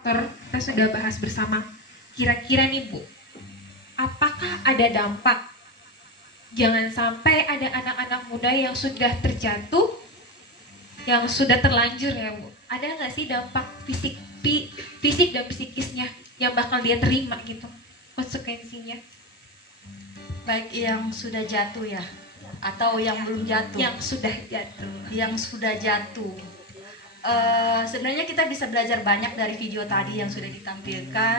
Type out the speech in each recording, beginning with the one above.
Kita sudah bahas bersama. Kira-kira nih Bu, apakah ada dampak? Jangan sampai ada anak-anak muda yang sudah terjatuh, yang sudah terlanjur ya Bu. Ada nggak sih dampak fisik dan psikisnya yang bakal dia terima gitu, konsekuensinya? Baik yang sudah jatuh ya, atau yang belum jatuh? Yang sudah jatuh. Yang sudah jatuh. Sebenarnya kita bisa belajar banyak dari video tadi yang sudah ditampilkan,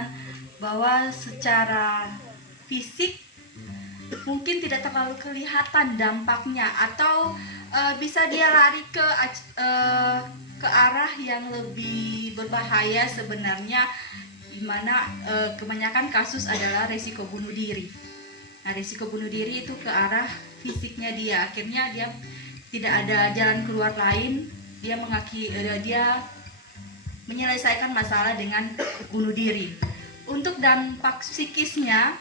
bahwa secara fisik mungkin tidak terlalu kelihatan dampaknya, atau bisa dia lari ke arah yang lebih berbahaya sebenarnya, di mana kebanyakan kasus adalah risiko bunuh diri. Nah, risiko bunuh diri itu ke arah fisiknya dia, akhirnya dia tidak ada jalan keluar lain, dia menyelesaikan masalah dengan bunuh diri. Untuk dampak psikisnya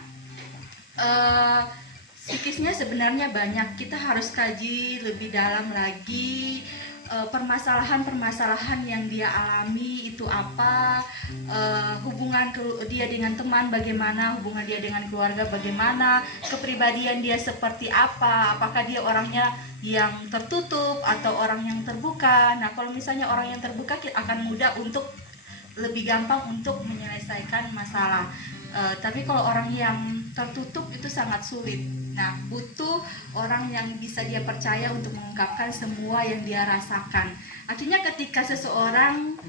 sebenarnya banyak. Kita harus kaji lebih dalam lagi permasalahan-permasalahan yang dia alami itu apa, hubungan dia dengan teman bagaimana, hubungan dia dengan keluarga bagaimana, kepribadian dia seperti apa, apakah dia orangnya yang tertutup atau orang yang terbuka. Nah, kalau misalnya orang yang terbuka akan mudah untuk lebih gampang untuk menyelesaikan masalah. Tapi kalau orang yang tertutup itu sangat sulit. Nah, butuh orang yang bisa dia percaya untuk mengungkapkan semua yang dia rasakan. Akhirnya ketika seseorang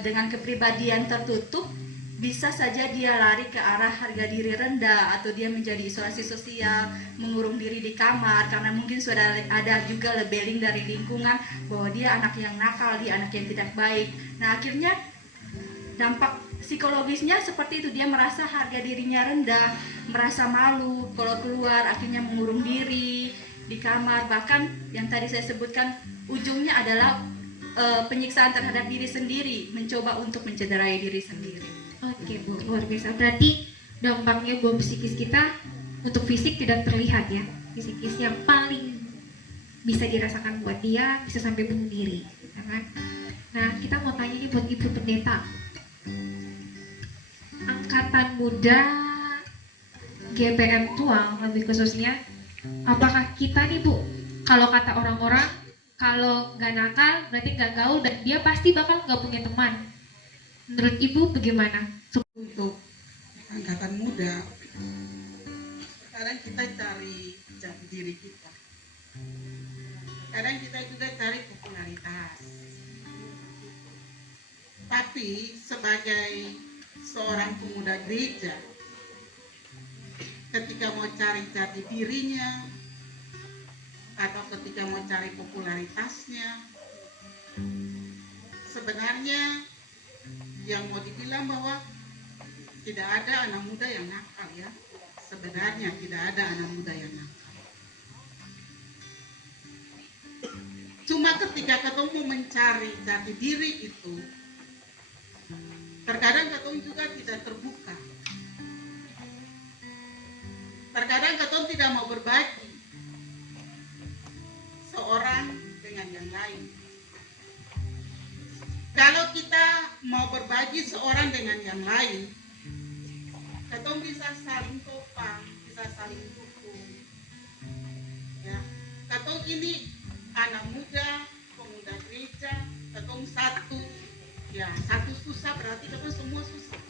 dengan kepribadian tertutup, bisa saja dia lari ke arah harga diri rendah, atau dia menjadi isolasi sosial, mengurung diri di kamar, karena mungkin sudah ada juga labeling dari lingkungan bahwa dia anak yang nakal, dia anak yang tidak baik. Nah, akhirnya dampak psikologisnya seperti itu, dia merasa harga dirinya rendah, merasa malu kalau keluar, akhirnya mengurung diri di kamar. Bahkan yang tadi saya sebutkan, ujungnya adalah penyiksaan terhadap diri sendiri, mencoba untuk mencederai diri sendiri. Oke Bu, luar biasa. Berarti dampaknya buat psikis kita untuk fisik tidak terlihat ya. Psikis yang paling bisa dirasakan buat dia bisa sampai bunuh diri, ya kan? Nah, kita mau tanya nih buat Ibu Pendeta. Angkatan muda GPM Tuang lebih khususnya, apakah kita nih Bu, kalau kata orang-orang, kalau nggak nakal berarti nggak gaul dan dia pasti bakal nggak punya teman. Menurut Ibu bagaimana? Untuk angkatan muda, kadang kita cari jati diri kita, kadang kita juga cari popularitas. Tapi sebagai seorang pemuda gereja, ketika mau cari jati dirinya atau ketika mau cari popularitasnya, sebenarnya yang mau dibilang bahwa tidak ada anak muda yang nakal ya. Sebenarnya tidak ada anak muda yang nakal. Cuma ketika ketemu mencari jati diri itu, terkadang ketemu juga tidak terbuka. Terkadang ketemu tidak mau berbagi seorang dengan yang lain. Kalau kita mau berbagi seorang dengan yang lain, ketemu bisa saling topang, bisa saling dukung. Ya, ketemu ini anak muda, pemuda gereja, ketemu satu. Ya, satu susah berarti ketemu semua susah.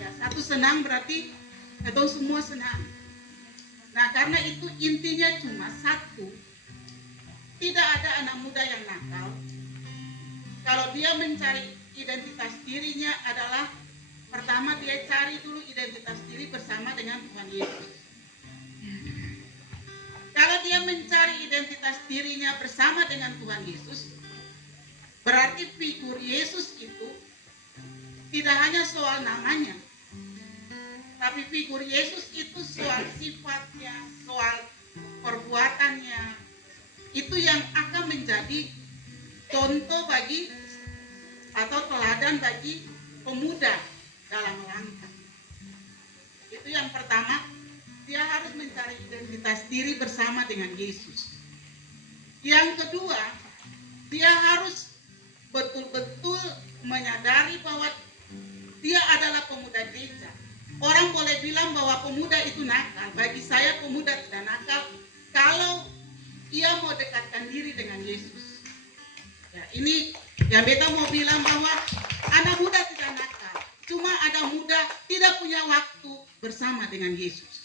Ya, satu senang berarti ketemu semua senang. Nah, karena itu intinya cuma satu. Tidak ada anak muda yang nakal. Kalau dia mencari identitas dirinya adalah, pertama dia cari dulu identitas diri bersama dengan Tuhan Yesus. Kalau dia mencari identitas dirinya bersama dengan Tuhan Yesus, berarti figur Yesus itu tidak hanya soal namanya, tapi figur Yesus itu soal sifatnya, soal perbuatannya. Itu yang akan menjadi contoh bagi atau teladan bagi pemuda dalam langkah. Itu yang pertama, dia harus mencari identitas diri bersama dengan Yesus. Yang kedua, dia harus betul-betul menyadari bahwa dia adalah pemuda gereja. Orang boleh bilang bahwa pemuda itu nakal. Bagi saya pemuda tidak nakal kalau ia mau dekatkan diri dengan Yesus. Ya, ini yang beta mau bilang bahwa anak muda tidak nakal. Cuma ada muda tidak punya waktu bersama dengan Yesus.